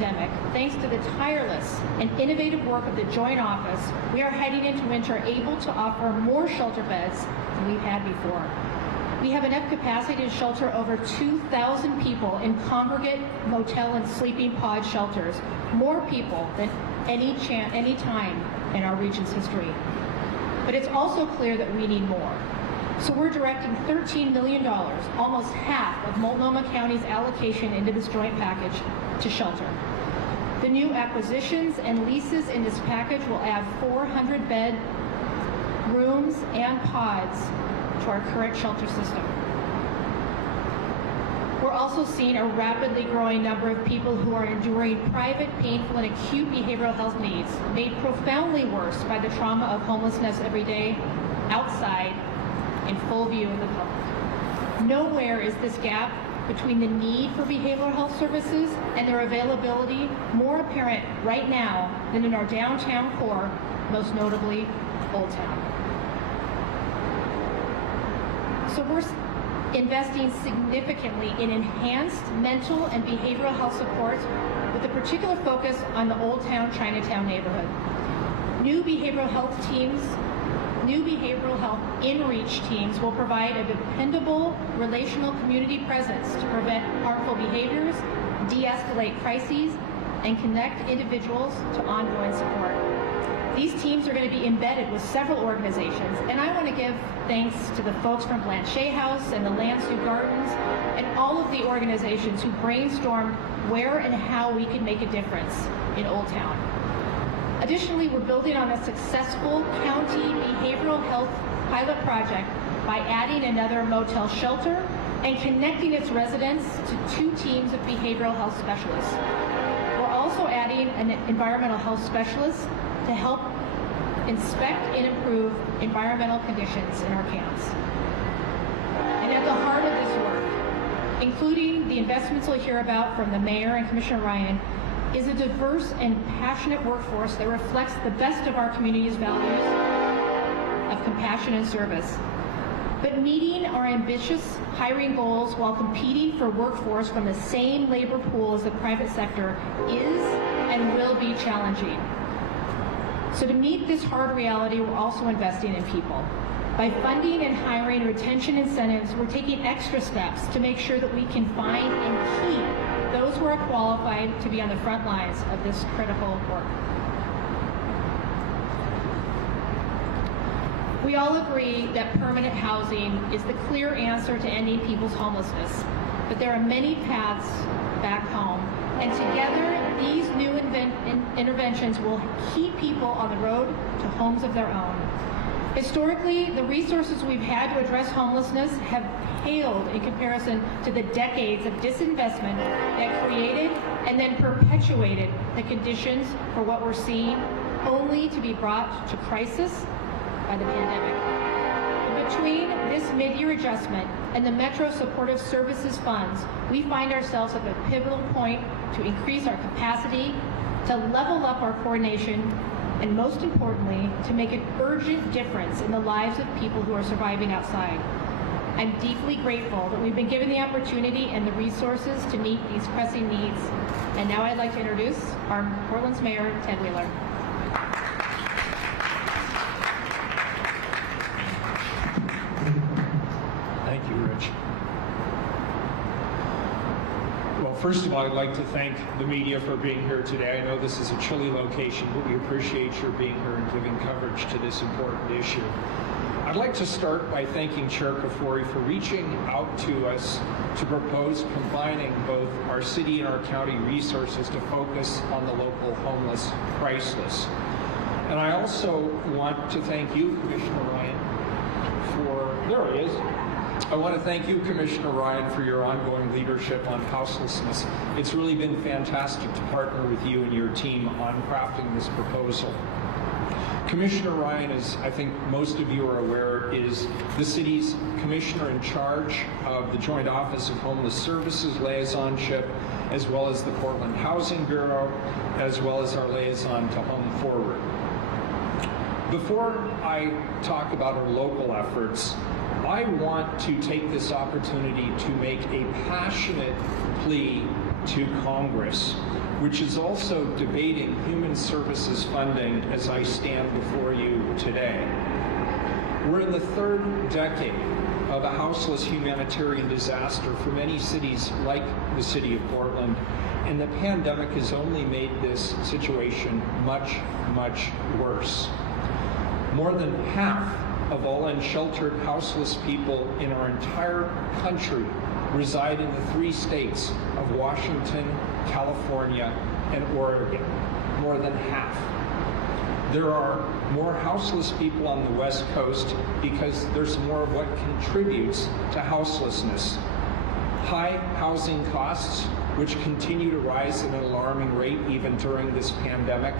pandemic, thanks to the tireless and innovative work of the Joint Office, we are heading into winter able to offer more shelter beds than we've had before. We have enough capacity to shelter over 2,000 people in congregate, motel, and sleeping pod shelters, more people than any time in our region's history. But it's also clear that we need more. So we're directing $13 million, almost half of Multnomah County's allocation into this joint package, to shelter. The new acquisitions and leases in this package will add 400 bed rooms and pods to our current shelter system. We're also seeing a rapidly growing number of people who are enduring private, painful, and acute behavioral health needs, made profoundly worse by the trauma of homelessness every day, outside, in full view of the public. Nowhere is this gap between the need for behavioral health services and their availability more apparent right now than in our downtown core, most notably Old Town. So we're investing significantly in enhanced mental and behavioral health supports with a particular focus on the Old Town Chinatown neighborhood. New behavioral health in-reach teams will provide a dependable relational community presence to prevent harmful behaviors, de-escalate crises, and connect individuals to ongoing support. These teams are going to be embedded with several organizations, and I want to give thanks to the folks from Blanchet House and the Lansu Gardens and all of the organizations who brainstormed where and how we can make a difference in Old Town. Additionally, we're building on a successful county behavioral health pilot project by adding another motel shelter and connecting its residents to 2 teams of behavioral health specialists. We're also adding an environmental health specialist to help inspect and improve environmental conditions in our camps. And at the heart of this work, including the investments we'll hear about from the Mayor and Commissioner Ryan, is a diverse and passionate workforce that reflects the best of our community's values of compassion and service. But meeting our ambitious hiring goals while competing for workforce from the same labor pool as the private sector is and will be challenging. So to meet this hard reality, we're also investing in people. By funding and hiring retention incentives, we're taking extra steps to make sure that we can find and keep those who are qualified to be on the front lines of this critical work. We all agree that permanent housing is the clear answer to ending people's homelessness, but there are many paths back home, and together these new interventions will keep people on the road to homes of their own. Historically, the resources we've had to address homelessness have paled in comparison to the decades of disinvestment that created and then perpetuated the conditions for what we're seeing, only to be brought to crisis by the pandemic. Between this mid-year adjustment and the Metro Supportive Services funds, we find ourselves at a pivotal point to increase our capacity, to level up our coordination, and most importantly, to make an urgent difference in the lives of people who are surviving outside. I'm deeply grateful that we've been given the opportunity and the resources to meet these pressing needs. And now I'd like to introduce our Portland's Mayor, Ted Wheeler. Thank you, Rich. Well, first of all, I'd like to thank the media for being here today. I know this is a chilly location, but we appreciate your being here and giving coverage to this important issue. I'd like to start by thanking Chair Kafoury for reaching out to us to propose combining both our city and our county resources to focus on the local homeless crisis. And I also want to thank you, Commissioner Ryan, there he is. I want to thank you, Commissioner Ryan, for your ongoing leadership on houselessness. It's really been fantastic to partner with you and your team on crafting this proposal. Commissioner Ryan, as I think most of you are aware, is the city's commissioner in charge of the Joint Office of Homeless Services liaisonship, as well as the Portland Housing Bureau, as well as our liaison to Home Forward. Before I talk about our local efforts, I want to take this opportunity to make a passionate plea to Congress, which is also debating human services funding as I stand before you today. We're in the third decade of a houseless humanitarian disaster for many cities like the city of Portland, and the pandemic has only made this situation much, much worse. More than half of all unsheltered houseless people in our entire country reside in the 3 states of Washington, California, and Oregon. More than half. There are more houseless people on the West Coast because there's more of what contributes to houselessness. High housing costs, which continue to rise at an alarming rate even during this pandemic,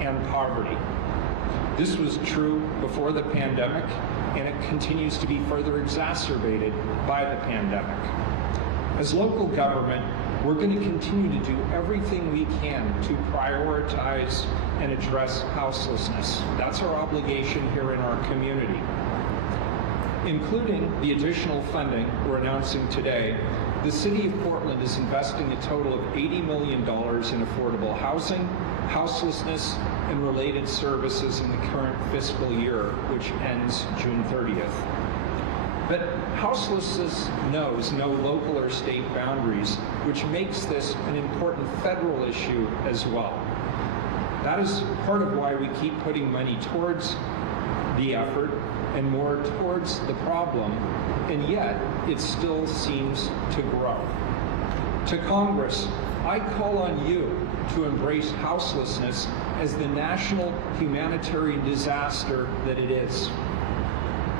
and poverty. This was true before the pandemic, and it continues to be further exacerbated by the pandemic. As local government, we're going to continue to do everything we can to prioritize and address houselessness. That's our obligation here in our community. Including the additional funding we're announcing today, the City of Portland is investing a total of $80 million in affordable housing, houselessness, and related services in the current fiscal year, which ends June 30th. But houselessness knows no local or state boundaries, which makes this an important federal issue as well. That is part of why we keep putting money towards the effort and more towards the problem, and yet it still seems to grow. To Congress, I call on you to embrace houselessness as the national humanitarian disaster that it is.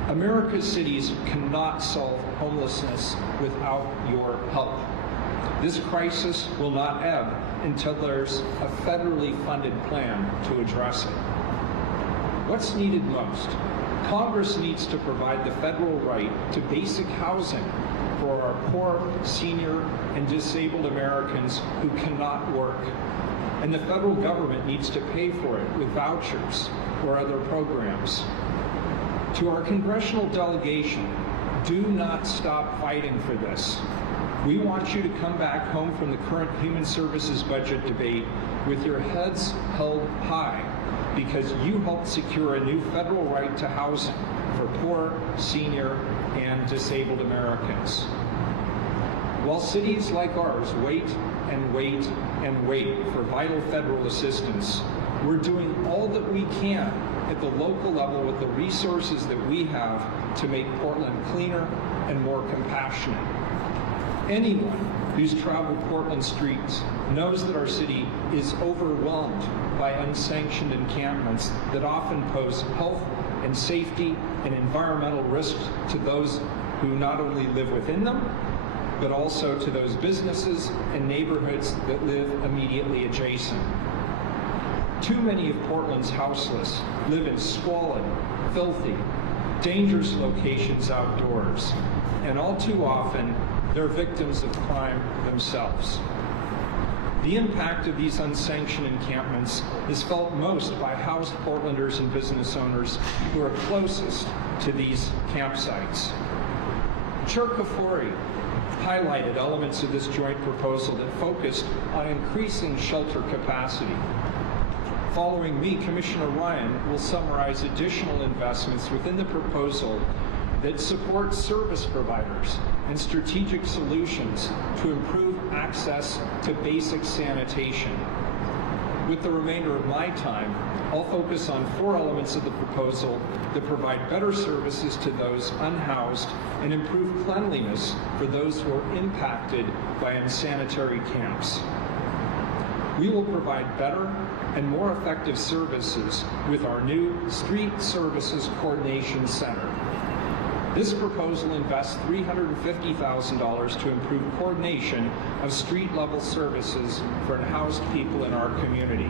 America's cities cannot solve homelessness without your help. This crisis will not ebb until there's a federally funded plan to address it. What's needed most? Congress needs to provide the federal right to basic housing for our poor, senior, and disabled Americans who cannot work. And the federal government needs to pay for it with vouchers or other programs. To our congressional delegation, do not stop fighting for this. We want you to come back home from the current human services budget debate with your heads held high, because you helped secure a new federal right to housing for poor, senior, and disabled Americans. While cities like ours wait and wait and wait for vital federal assistance, we're doing all that we can at the local level with the resources that we have to make Portland cleaner and more compassionate. Anyone who's traveled Portland streets knows that our city is overwhelmed by unsanctioned encampments that often pose health and safety and environmental risks to those who not only live within them, but also to those businesses and neighborhoods that live immediately adjacent. Too many of Portland's houseless live in squalid, filthy, dangerous locations outdoors, and all too often, they're victims of crime themselves. The impact of these unsanctioned encampments is felt most by housed Portlanders and business owners who are closest to these campsites. Chair Kafori highlighted elements of this joint proposal that focused on increasing shelter capacity. Following me, Commissioner Ryan will summarize additional investments within the proposal that support service providers and strategic solutions to improve access to basic sanitation. With the remainder of my time, I'll focus on 4 elements of the proposal that provide better services to those unhoused and improve cleanliness for those who are impacted by unsanitary camps. We will provide better and more effective services with our new Street Services Coordination Center. This proposal invests $350,000 to improve coordination of street-level services for unhoused people in our community.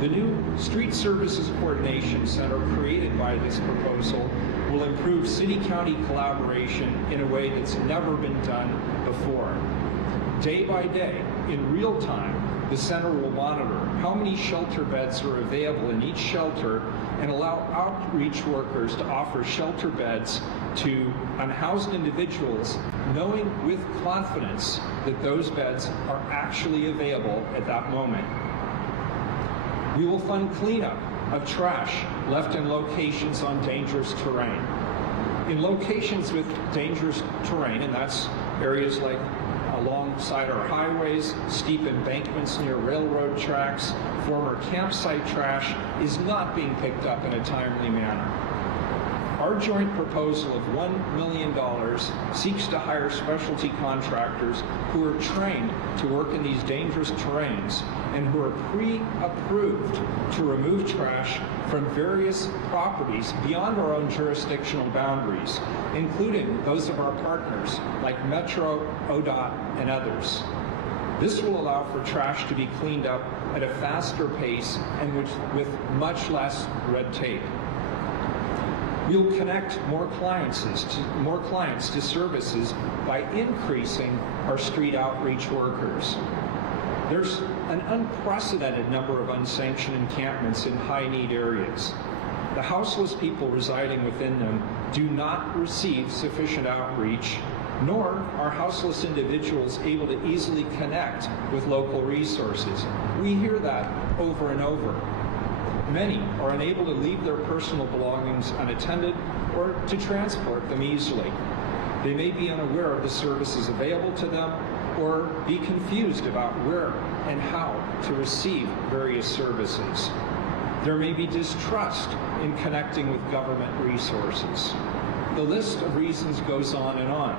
The new Street Services Coordination Center created by this proposal will improve city-county collaboration in a way that's never been done before. Day by day, in real time, the center will monitor how many shelter beds are available in each shelter and allow outreach workers to offer shelter beds to unhoused individuals, knowing with confidence that those beds are actually available at that moment. We will fund cleanup of trash left in locations on dangerous terrain. In locations with dangerous terrain, and that's areas like alongside our highways, steep embankments near railroad tracks, former campsite trash is not being picked up in a timely manner. Our joint proposal of $1 million seeks to hire specialty contractors who are trained to work in these dangerous terrains and who are pre-approved to remove trash from various properties beyond our own jurisdictional boundaries, including those of our partners like Metro, ODOT, and others. This will allow for trash to be cleaned up at a faster pace and with much less red tape. We'll connect more clients to services by increasing our street outreach workers. There's an unprecedented number of unsanctioned encampments in high-need areas. The houseless people residing within them do not receive sufficient outreach, nor are houseless individuals able to easily connect with local resources. We hear that over and over. Many are unable to leave their personal belongings unattended or to transport them easily. They may be unaware of the services available to them or be confused about where and how to receive various services. There may be distrust in connecting with government resources. The list of reasons goes on and on.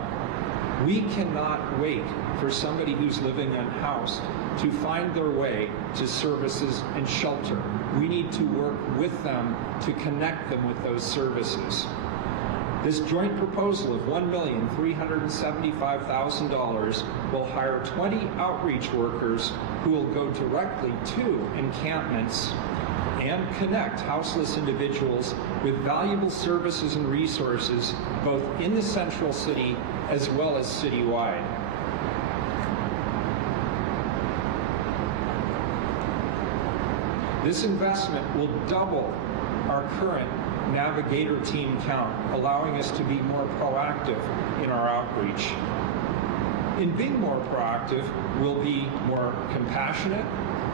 We cannot wait for somebody who's living unhoused to find their way to services and shelter. We need to work with them to connect them with those services. This joint proposal of $1,375,000 will hire 20 outreach workers who will go directly to encampments and connect houseless individuals with valuable services and resources both in the central city as well as citywide. This investment will double our current navigator team count, allowing us to be more proactive in our outreach. In being more proactive, we'll be more compassionate,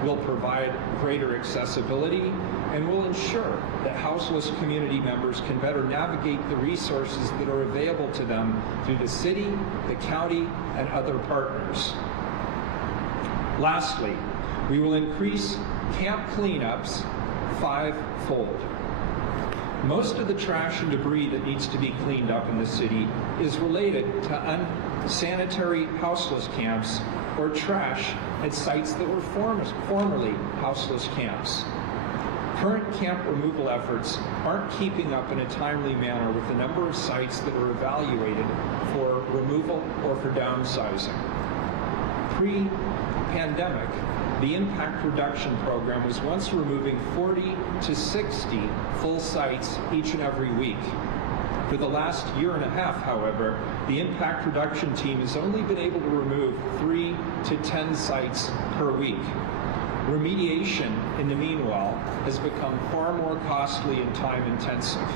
we'll provide greater accessibility, and we'll ensure that houseless community members can better navigate the resources that are available to them through the city, the county, and other partners. Lastly, we will increase camp cleanups 5-fold. Most of the trash and debris that needs to be cleaned up in the city is related to unsanitary houseless camps or trash at sites that were formerly houseless camps. Current camp removal efforts aren't keeping up in a timely manner with the number of sites that are evaluated for removal or for downsizing. Pre-pandemic, the impact reduction program was once removing 40 to 60 full sites each and every week. For the last year and a half, however, the impact reduction team has only been able to remove 3 to 10 sites per week. Remediation, in the meanwhile, has become far more costly and time-intensive.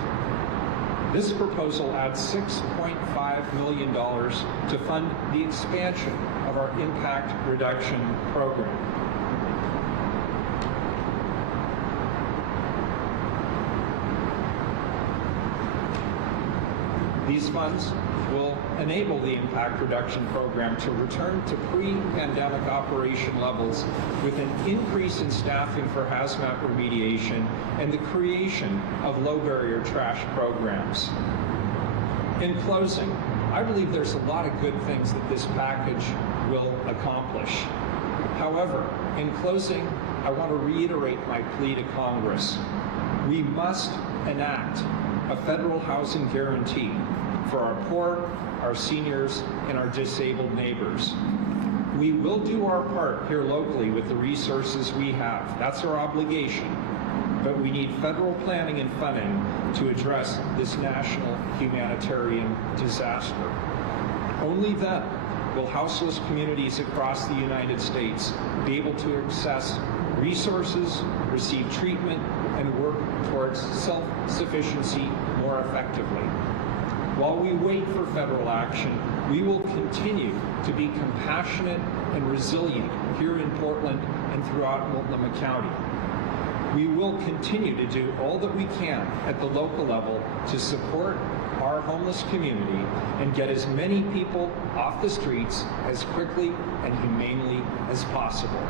This proposal adds $6.5 million to fund the expansion of our impact reduction program. These funds will enable the impact reduction program to return to pre-pandemic operation levels with an increase in staffing for hazmat remediation and the creation of low-barrier trash programs. In closing, I believe there's a lot of good things that this package will accomplish. However, in closing, I want to reiterate my plea to Congress. We must enact a federal housing guarantee for our poor, our seniors, and our disabled neighbors. We will do our part here locally with the resources we have. That's our obligation. But we need federal planning and funding to address this national humanitarian disaster. Only then will houseless communities across the United States be able to access resources, receive treatment, and work towards self-sufficiency more effectively. While we wait for federal action, we will continue to be compassionate and resilient here in Portland and throughout Multnomah County. We will continue to do all that we can at the local level to support our homeless community and get as many people off the streets as quickly and humanely as possible.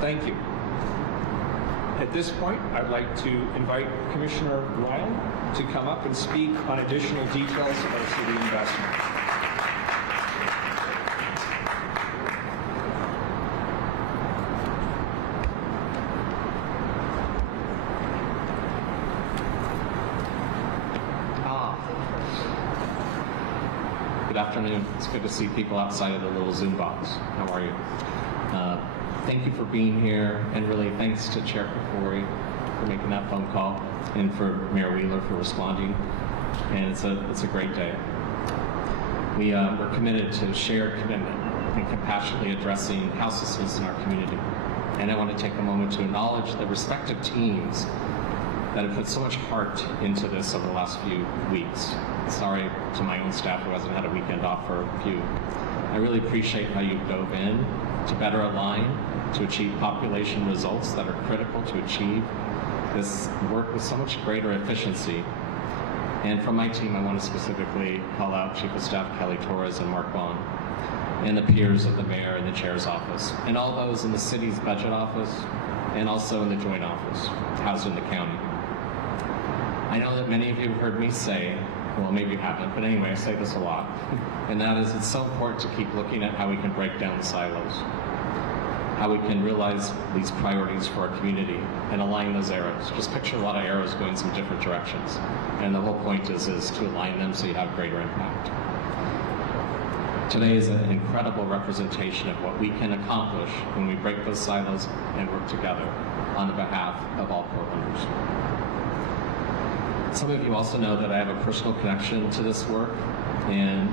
Thank you. At this point, I'd like to invite Commissioner Ryan to come up and speak on additional details of our city investment. Good afternoon. It's good to see people outside of the little Zoom box. How are you? Thank you for being here, and really thanks to Chair Kafori for making that phone call, and for Mayor Wheeler for responding. And it's a great day. We're committed to shared commitment and compassionately addressing houselessness in our community. And I want to take a moment to acknowledge the respective teams that have put so much heart into this over the last few weeks. Sorry to my own staff who hasn't had a weekend off for a few. I really appreciate how you dove in to better align, to achieve population results that are critical to achieve this work with so much greater efficiency. And from my team, I want to specifically call out Chief of Staff Kelly Torres and Mark Vaughn, and the peers of the mayor and the chair's office, and all those in the city's budget office, and also in the joint office, housed in the county. I know that many of you have heard me say, well, maybe you haven't, but anyway, I say this a lot, and that is it's so important to keep looking at how we can break down the silos, how we can realize these priorities for our community and align those arrows. Just picture a lot of arrows going some different directions, and the whole point is to align them so you have greater impact. Today is an incredible representation of what we can accomplish when we break those silos and work together on the behalf of all Portlanders. Some of you also know that I have a personal connection to this work, and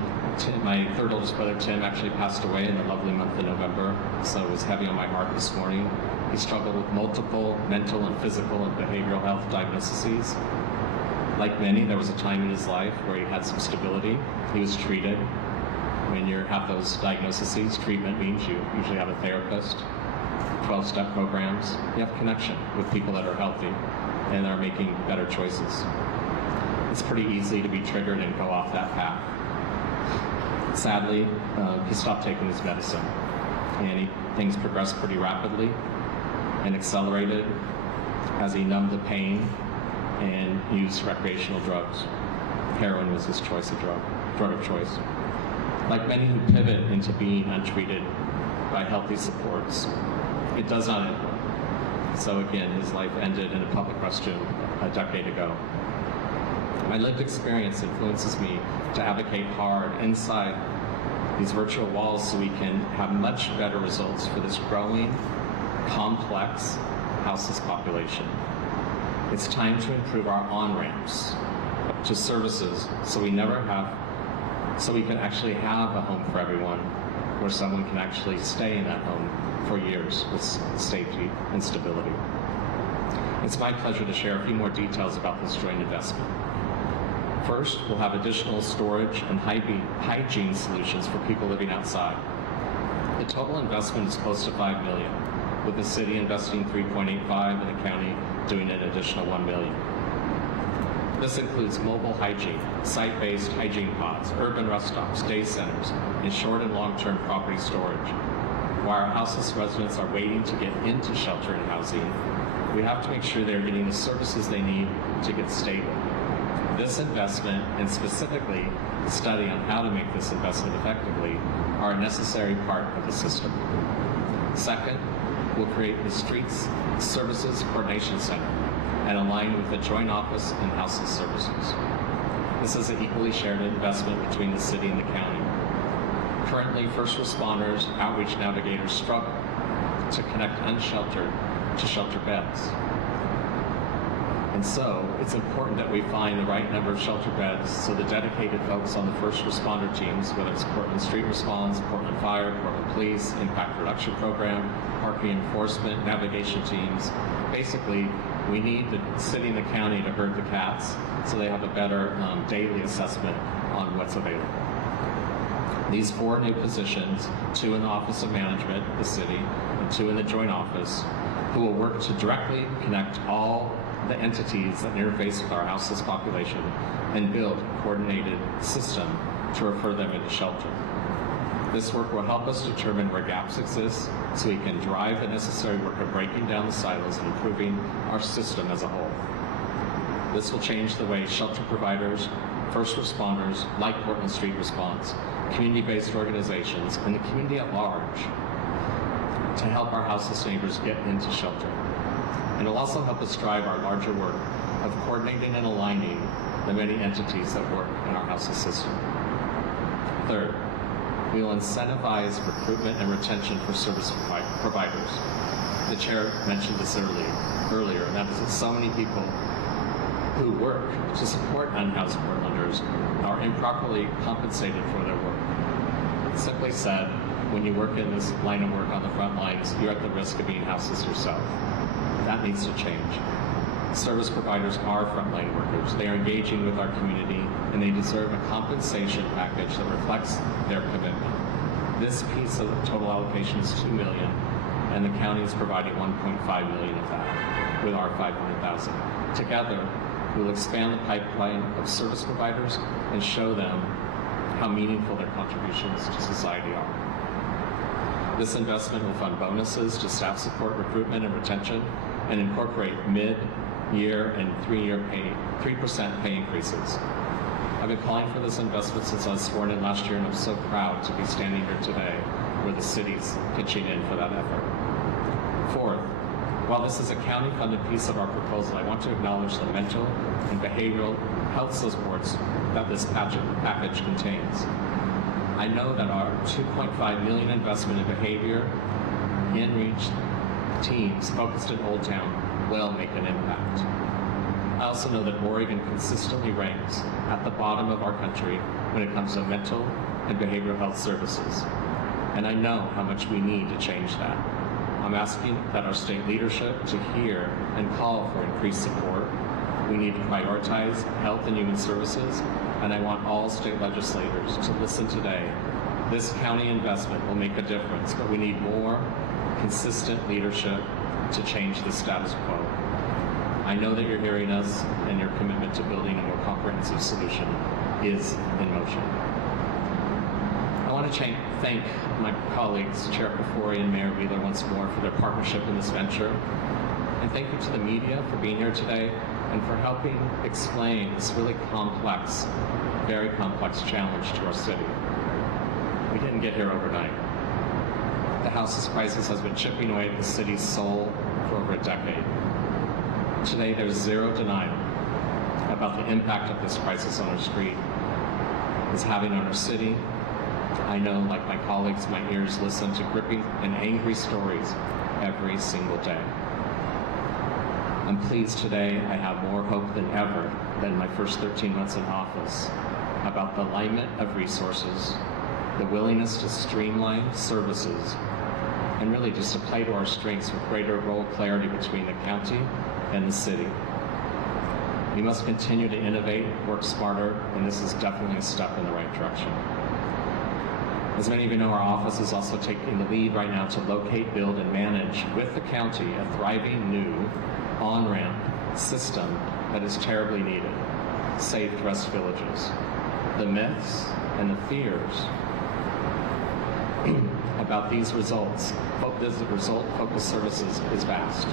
my third oldest brother, Tim, actually passed away in the lovely month of November, so it was heavy on my heart this morning. He struggled with multiple mental and physical and behavioral health diagnoses. Like many, there was a time in his life where he had some stability. He was treated. When you have those diagnoses, treatment means you usually have a therapist, 12-step programs. You have connection with people that are healthy and are making better choices. It's pretty easy to be triggered and go off that path. Sadly, he stopped taking his medicine, and things progressed pretty rapidly and accelerated as he numbed the pain and used recreational drugs. Heroin was his drug of choice. Like many who pivot into being untreated by healthy supports, it does not end well. So again, his life ended in a public restroom a decade ago. My lived experience influences me to advocate hard inside these virtual walls so we can have much better results for this growing, complex houseless population. It's time to improve our on-ramps to services so we can actually have a home for everyone, where someone can actually stay in that home for years with safety and stability. It's my pleasure to share a few more details about this joint investment. First, we'll have additional storage and hygiene solutions for people living outside. The total investment is close to $5 million, with the city investing $3.85 and the county doing an additional $1 million. This includes mobile hygiene, site-based hygiene pods, urban rest stops, day centers, and short and long-term property storage. While our houseless residents are waiting to get into shelter and housing, we have to make sure they're getting the services they need to get stable. This investment, and specifically the study on how to make this investment effectively, are a necessary part of the system. Second, we'll create the Streets Services Coordination Center and align with the Joint Office and Houseless Services. This is an equally shared investment between the city and the county. Currently, first responders, outreach navigators struggle to connect unsheltered to shelter beds. And so it's important that we find the right number of shelter beds so the dedicated folks on the first responder teams, whether it's Portland Street Response, Portland Fire, Portland Police, Impact Reduction Program, parking enforcement, navigation teams, basically we need the city and the county to herd the cats so they have a better daily assessment on what's available. These 4 new positions, 2 in the Office of Management, the city, and 2 in the Joint Office, who will work to directly connect all the entities that interface with our houseless population and build a coordinated system to refer them into shelter. This work will help us determine where gaps exist so we can drive the necessary work of breaking down the silos and improving our system as a whole. This will change the way shelter providers, first responders like Portland Street Response, community-based organizations, and the community at large to help our houseless neighbors get into shelter. And it'll also help us drive our larger work of coordinating and aligning the many entities that work in our houseless system. Third, we will incentivize recruitment and retention for service providers. The chair mentioned this earlier, and that is that so many people who work to support unhoused Portlanders are improperly compensated for their work. Simply said, when you work in this line of work on the front lines, you're at the risk of being houseless yourself. That needs to change. Service providers are frontline workers. They are engaging with our community, and they deserve a compensation package that reflects their commitment. This piece of the total allocation is $2 million, and the county is providing $1.5 million of that with our $500,000. Together, we will expand the pipeline of service providers and show them how meaningful their contributions to society are. This investment will fund bonuses to staff support recruitment and retention and incorporate mid-year and 3% pay increases. I've been calling for this investment since I was sworn in last year, and I'm so proud to be standing here today where the city's pitching in for that effort. Fourth, while this is a county-funded piece of our proposal, I want to acknowledge the mental and behavioral health supports that this package contains. I know that our $2.5 million investment in behavior in-reach teams focused in Old Town will make an impact. I also know that Oregon consistently ranks at the bottom of our country when it comes to mental and behavioral health services. And I know how much we need to change that. I'm asking that our state leadership to hear and call for increased support. We need to prioritize health and human services, and I want all state legislators to listen today. This county investment will make a difference, but we need more consistent leadership to change the status quo. I know that you're hearing us, and your commitment to building a more comprehensive solution is in motion. I want to thank my colleagues, Chair Kafori and Mayor Wheeler, once more for their partnership in this venture. And thank you to the media for being here today and for helping explain this really complex, very complex challenge to our city. We didn't get here overnight. The houseless crisis has been chipping away at the city's soul for over a decade. Today, there's zero denial about the impact of this crisis on our street is having on our city. I know, like my colleagues, my ears listen to gripping and angry stories every single day. I'm pleased today I have more hope than ever than my first 13 months in office about the alignment of resources, the willingness to streamline services, and really just to play to our strengths with greater role clarity between the county and the city. We must continue to innovate, work smarter, and this is definitely a step in the right direction. As many of you know, our office is also taking the lead right now to locate, build, and manage with the county a thriving new on-ramp system that is terribly needed, Safe Rest Villages. The myths and the fears about these result-focused services is vast.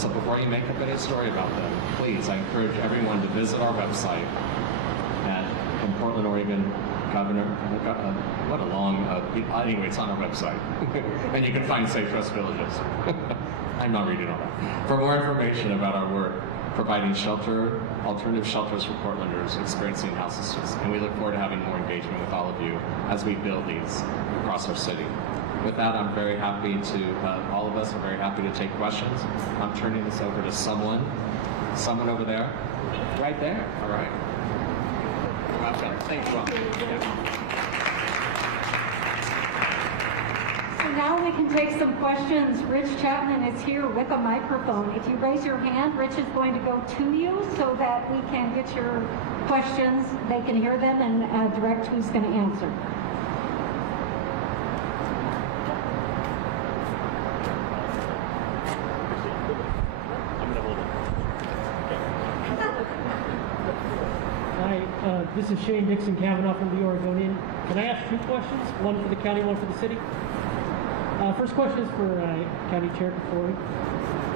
So before you make up any story about them, please, I encourage everyone to visit our website from Portland, Oregon, Governor, what a long, anyway, it's on our website. And you can find Safe Rest Villages. I'm not reading all that. For more information about our work, providing shelter, alternative shelters for Portlanders experiencing houselessness, and we look forward to having more engagement with all of you as we build these across our city. With that, I'm very happy to, all of us are very happy to take questions. I'm turning this over to someone Someone over there? Right there. All right. Welcome. Thanks, welcome. So now we can take some questions. Rich Chapman is here with a microphone. If you raise your hand, Rich is going to go to you so that we can get your questions. They can hear them and direct who's going to answer. Hi, this is Shane Dixon Kavanaugh from the Oregonian. Can I ask two questions? One for the county, one for the city? First question is for County Chair Kafori.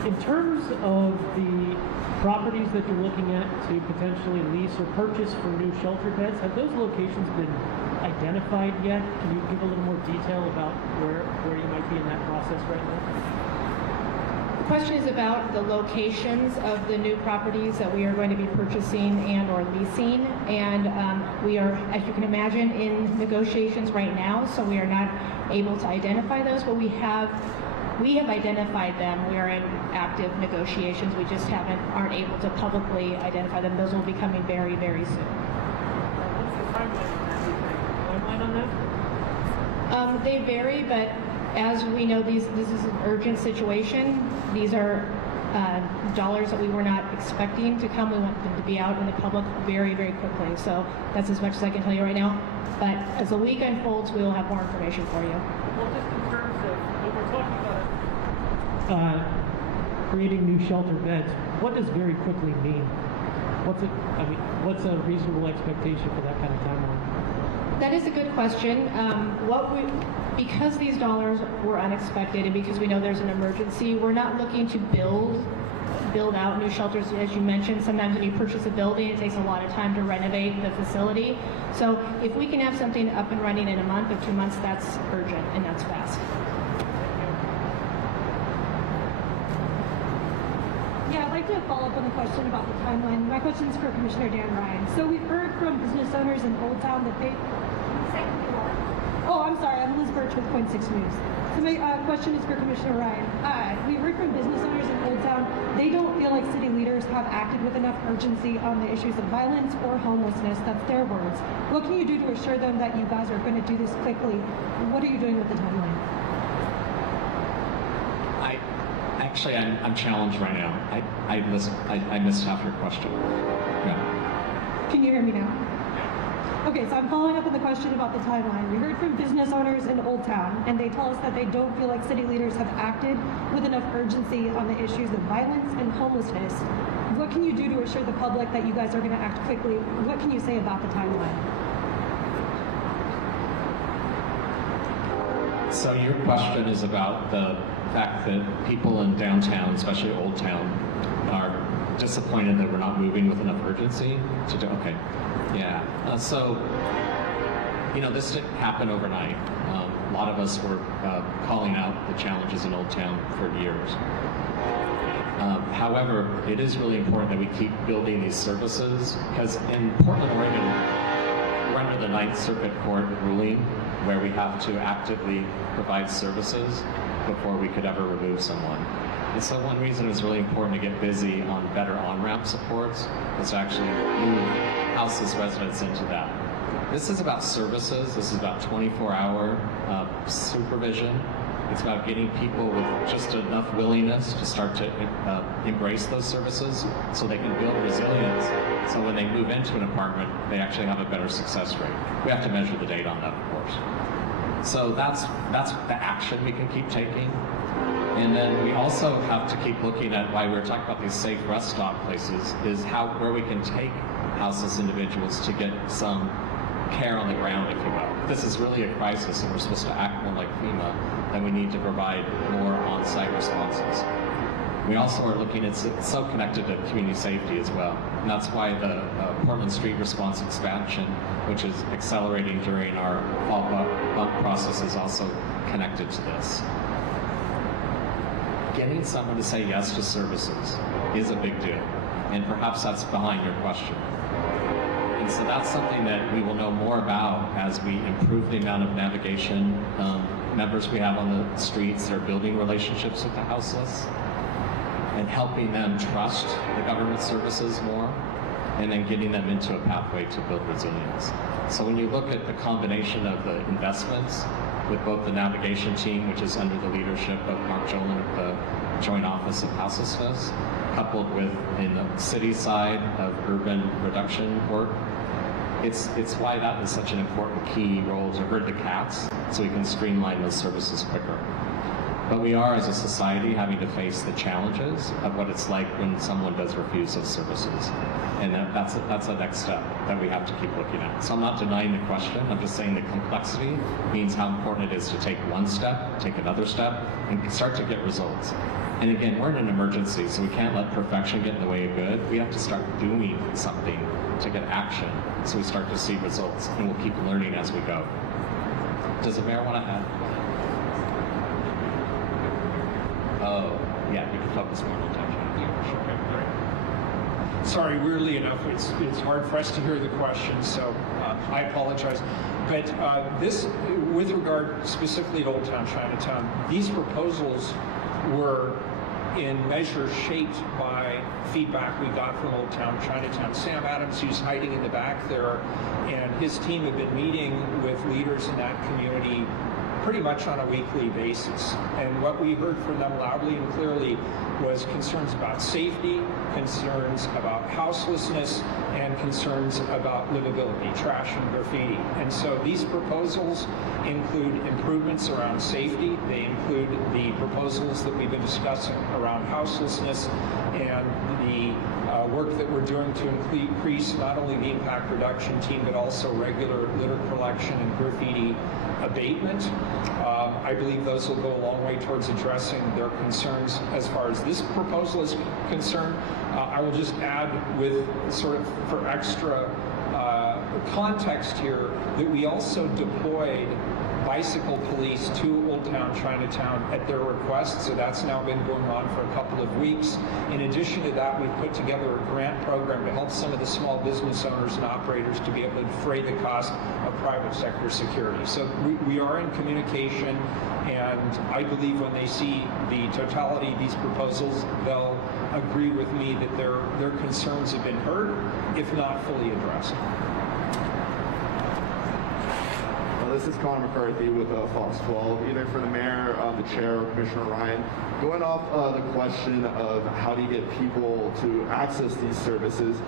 In terms of the properties that you're looking at to potentially lease or purchase for new shelter beds, have those locations been identified yet? Can you give a little more detail about where you might be in that process right now? The question is about the locations of the new properties that we are going to be purchasing and or leasing. And we are, as you can imagine, in negotiations right now, so we are not able to identify those, but we have identified them. We are in active negotiations. We just aren't able to publicly identify them. Those will be coming very, very soon. What's the timeline on that? They vary, but as we know, this is an urgent situation. These are dollars that we were not expecting to come. We want them to be out in the public very, very quickly. So that's as much as I can tell you right now. But as the week unfolds, we will have more information for you. Well, just in terms of what we're talking about, creating new shelter beds, what does very quickly mean? What's a reasonable expectation for that kind of timeline? That is a good question. Because these dollars were unexpected and because we know there's an emergency, we're not looking to build out new shelters. As you mentioned, sometimes when you purchase a building, it takes a lot of time to renovate the facility. So if we can have something up and running in a month or 2 months, that's urgent and that's fast. Yeah, I'd like to follow up on the question about the timeline. My question is for Commissioner Dan Ryan. So we've heard from business owners in Old Town that they... Oh, I'm sorry. I'm Liz Birch with Point 6 News. So my question is for Commissioner Ryan. We heard from business owners in Old Town. They don't feel like city leaders have acted with enough urgency on the issues of violence or homelessness. That's their words. What can you do to assure them that you guys are going to do this quickly? What are you doing with the timeline? I'm challenged right now. I missed half your question. Yeah. Can you hear me now? Okay, so I'm following up on the question about the timeline. We heard from business owners in Old Town, and they tell us that they don't feel like city leaders have acted with enough urgency on the issues of violence and homelessness. What can you do to assure the public that you guys are going to act quickly? What can you say about the timeline? So your question is about the fact that people in downtown, especially Old Town, are disappointed that we're not moving with enough urgency to do. Okay, yeah. This didn't happen overnight. A lot of us were calling out the challenges in Old Town for years. However, it is really important that we keep building these services because in Portland, Oregon, we're under the Ninth Circuit Court ruling where we have to actively provide services before we could ever remove someone. And so one reason it's really important to get busy on better on-ramp supports is to actually move houseless residents into that. This is about services. This is about 24-hour supervision. It's about getting people with just enough willingness to start to embrace those services so they can build resilience. So when they move into an apartment, they actually have a better success rate. We have to measure the data on that, of course. So that's the action we can keep taking. And then we also have to keep looking at why we're talking about these safe rest stop places is where we can take houseless individuals to get some care on the ground, if you will. If this is really a crisis and we're supposed to act more like FEMA, then we need to provide more on-site responses. We also are looking, it's so connected to community safety as well. And that's why the Portland Street Response expansion, which is accelerating during our fall bump process, is also connected to this. Getting someone to say yes to services is a big deal. And perhaps that's behind your question. And so that's something that we will know more about as we improve the amount of navigation members we have on the streets that are building relationships with the houseless. and helping them trust the government services more, and then getting them into a pathway to build resilience. So when you look at the combination of the investments with both the navigation team, which is under the leadership of Mark Jolan of the Joint Office of Houselessness, coupled with in the city side of urban reduction work, it's why that is such an important key role to herd the cats, so we can streamline those services quicker. But we are, as a society, having to face the challenges of what it's like when someone does refuse those services. And that's the next step that we have to keep looking at. So I'm not denying the question, I'm just saying the complexity means how important it is to take one step, take another step, and start to get results. And again, we're in an emergency, so we can't let perfection get in the way of good. We have to start doing something to get action, so we start to see results, and we'll keep learning as we go. Does the mayor want to add? Oh, yeah, you can focus more on attention. Okay, great. Sorry, weirdly enough, it's hard for us to hear the question, so I apologize. But this, with regard specifically to Old Town Chinatown, these proposals were in measure shaped by feedback we got from Old Town Chinatown. Sam Adams, who's hiding in the back there, and his team have been meeting with leaders in that community pretty much on a weekly basis. And what we heard from them loudly and clearly was concerns about safety, concerns about houselessness, and concerns about livability, trash and graffiti. And so these proposals include improvements around safety. They include the proposals that we've been discussing around houselessness and the work that we're doing to increase not only the impact reduction team, but also regular litter collection and graffiti abatement. I believe those will go a long way towards addressing their concerns as far as this proposal is concerned. I will just add, with sort of for extra context here, that we also deployed bicycle police to Old Town Chinatown at their request, so that's now been going on for a couple of weeks. In addition to that, we've put together a grant program to help some of the small business owners and operators to be able to defray the cost of private sector security. So we are in communication, and I believe when they see the totality of these proposals, they'll agree with me that their concerns have been heard, if not fully addressed. This is Connor McCarthy with Fox 12, either for the mayor, the chair, or Commissioner Ryan. Going off the question of how do you get people to access these services,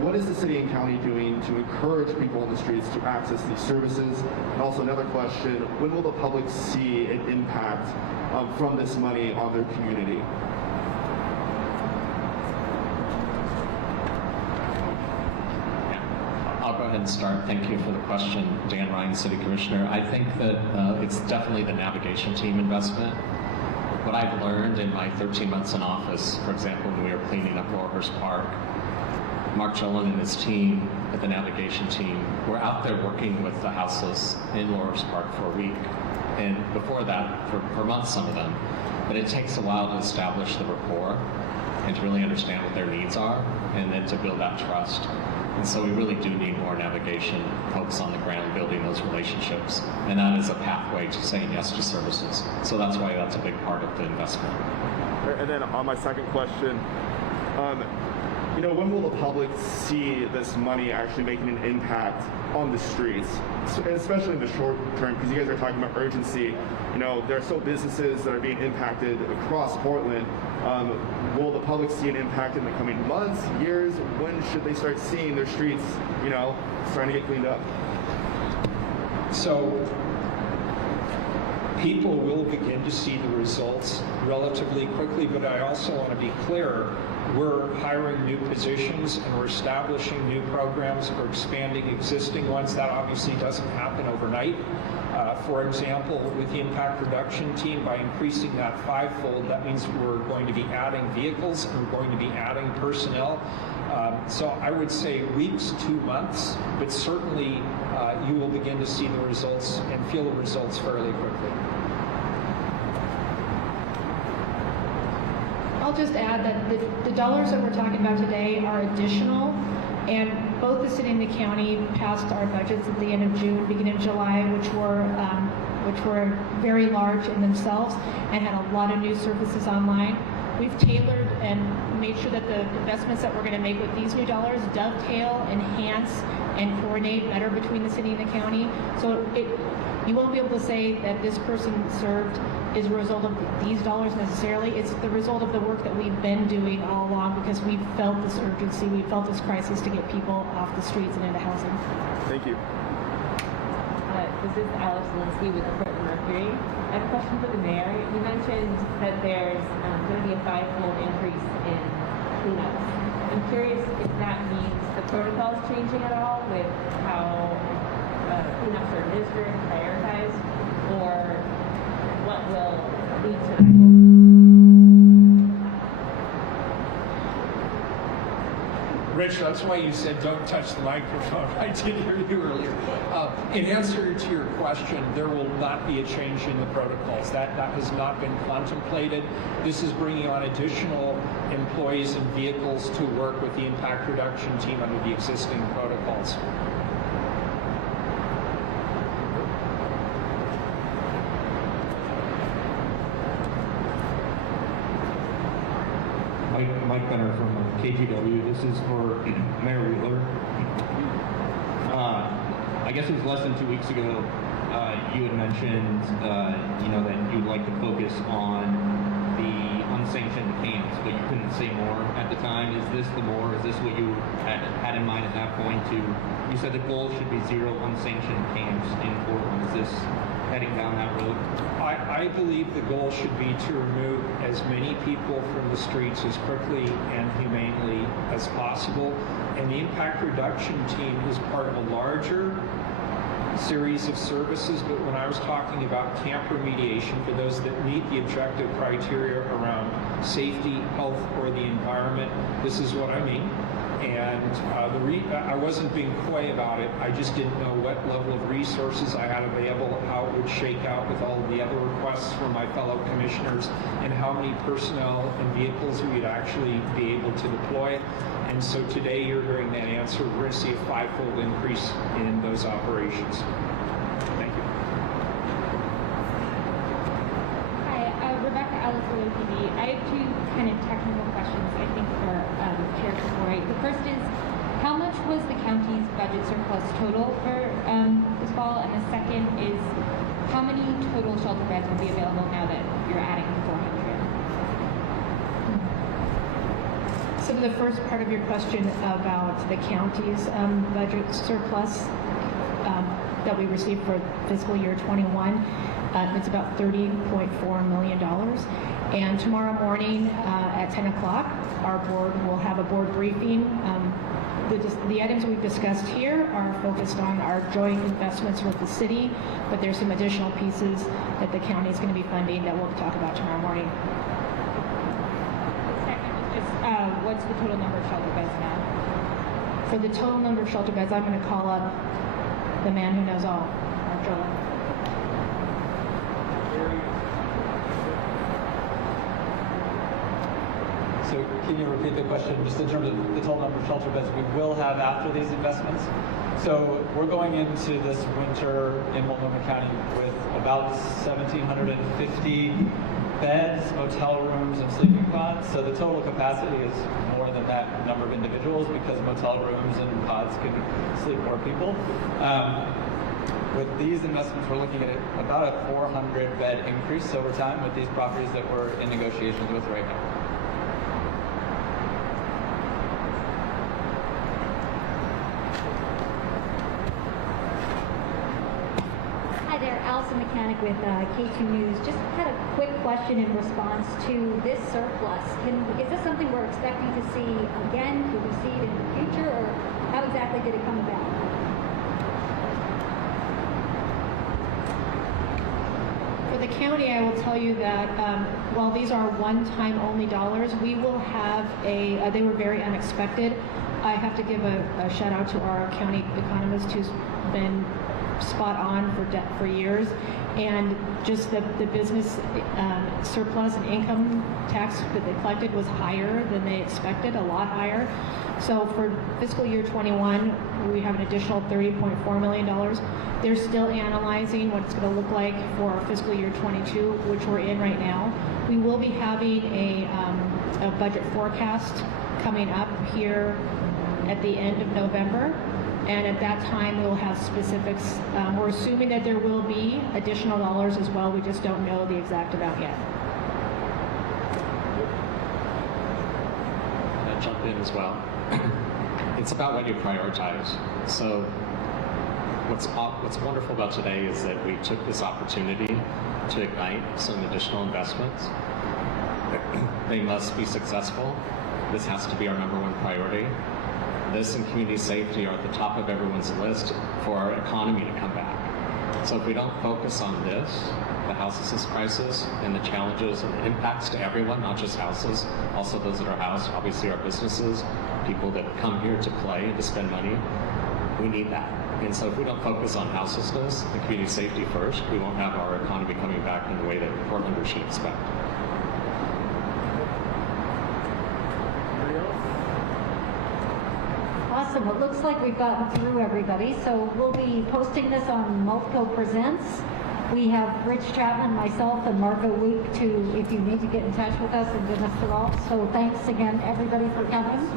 what is the city and county doing to encourage people in the streets to access these services? And also another question, when will the public see an impact from this money on their community? I'll go ahead and start. Thank you for the question, Dan Ryan, City Commissioner. I think that it's definitely the navigation team investment. What I've learned in my 13 months in office, for example, when we were cleaning up Laurelhurst Park, Mark Jolan and his team at the navigation team were out there working with the houseless in Laurelhurst Park for a week. And before that, for months, some of them. But it takes a while to establish the rapport and to really understand what their needs are, and then to build that trust. And so we really do need more navigation folks on the ground building those relationships. And that is a pathway to saying yes to services. So that's why that's a big part of the investment. And then on my second question, when will the public see this money actually making an impact on the streets, especially in the short term? Because you guys are talking about urgency. There are still businesses that are being impacted across Portland. Will the public see an impact in the coming months, years? When should they start seeing their streets, starting to get cleaned up? So people will begin to see the results relatively quickly, but I also want to be clear, we're hiring new positions and we're establishing new programs or expanding existing ones. That obviously doesn't happen overnight. For example, with the impact reduction team, by increasing that fivefold, that means we're going to be adding vehicles and we're going to be adding personnel. So I would say weeks to months, but certainly you will begin to see the results and feel the results fairly quickly. I'll just add that the dollars that we're talking about today are additional, and both the city and the county passed our budgets at the end of June, beginning of July, which were very large in themselves and had a lot of new services online. we've tailored and made sure that the investments that we're going to make with these new dollars dovetail, enhance, and coordinate better between the city and the county. So you won't be able to say that this person served is a result of these dollars necessarily. It's the result of the work that we've been doing all along, because we've felt this urgency, we've felt this crisis to get people off the streets and into housing. Thank you. This is Alice Linsky with the Portland Mercury. I have a question for the mayor. You mentioned that there's going to be a 5-fold increase in cleanups. I'm curious if that means the protocol is changing at all with how cleanups are administered and prioritized, or what will lead to that goal? Rich, that's why you said don't touch the microphone. I did hear you earlier. In answer to your question, there will not be a change in the protocols. That has not been contemplated. This is bringing on additional employees and vehicles to work with the impact reduction team under the existing protocols. Mike Benner from KGW. This is for Mayor Wheeler. I guess it was less than 2 weeks ago, you had mentioned, that you'd like to focus on the unsanctioned camps, but you couldn't say more at the time. Is this the more? Is this what you had in mind at that point? You said the goal should be 0 unsanctioned camps in Portland. Is this heading down that road? I believe the goal should be to remove as many people from the streets as quickly and humanely as possible. And the impact reduction team is part of a larger series of services, but when I was talking about camp remediation for those that meet the objective criteria around safety, health, or the environment, this is what I mean. And I wasn't being coy about it. I just didn't know what level of resources I had available, how it would shake out with all of the other requests from my fellow commissioners, and how many personnel and vehicles we'd actually be able to deploy. And so today you're hearing that answer. We're going to see a 5-fold increase in those operations. Thank you. Hi, Rebecca Ellis with OPD. I have 2 kind of technical questions, I think, for Chair Kasori. The first is, how much was the county's budget surplus total for this fall? And the second is, how many total shelter beds will be available now that you're adding 400? So the first part of your question about the county's budget surplus that we received for fiscal year 21, it's about $30.4 million. And tomorrow morning at 10 o'clock, our board will have a board briefing. The items we've discussed here are focused on our joint investments with the city, but there's some additional pieces that the county is going to be funding that we'll talk about tomorrow morning. What's the total number of shelter beds now? For the total number of shelter beds, I'm going to call up the man who knows all, Joel. So can you repeat the question just in terms of the total number of shelter beds we will have after these investments? So we're going into this winter in Multnomah County with about 1,750 beds, motel rooms, and sleeping pods. So the total capacity is more than that number of individuals because motel rooms and pods can sleep more people. With these investments, we're looking at about a 400 bed increase over time with these properties that we're in negotiations with right now. Hi there, Allison Mechanic with K2 News. Just had a quick question in response to this surplus. Is this something we're expecting to see again? Could we see it in the future, or how exactly did it come about? For the county, I will tell you that while these are one-time only dollars, we will have they were very unexpected. I have to give a shout out to our county economist who's been spot on for years, and just the business surplus and income tax that they collected was higher than they expected, a lot higher. So for fiscal year 21, we have an additional $30.4 million. They're still analyzing what it's going to look like for fiscal year 22, which we're in right now. We will be having a budget forecast coming up here at the end of November, and at that time we'll have specifics. We're assuming that there will be additional dollars as well. We just don't know the exact amount yet. I'll jump in as well. It's about what you prioritize. So what's wonderful about today is that we took this opportunity to ignite some additional investments. They must be successful. This has to be our #1 priority. This and community safety are at the top of everyone's list for our economy to come back. So if we don't focus on this, the houselessness crisis and the challenges and the impacts to everyone, not just houses, also those that are housed, obviously our businesses, people that come here to play and to spend money, we need that. And so if we don't focus on houselessness and community safety first, we won't have our economy coming back in the way that Portlanders should expect. Awesome. It looks like we've gotten through everybody. So we'll be posting this on Multico Presents. We have Rich Chapman, myself, and Marco Luke if you need to get in touch with us and give us the call. So thanks again, everybody, for coming.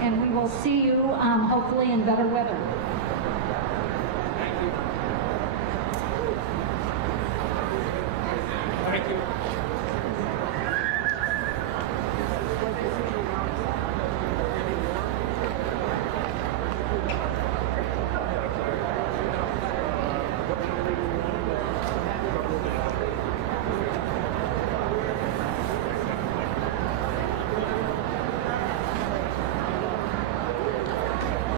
And we will see you hopefully in better weather.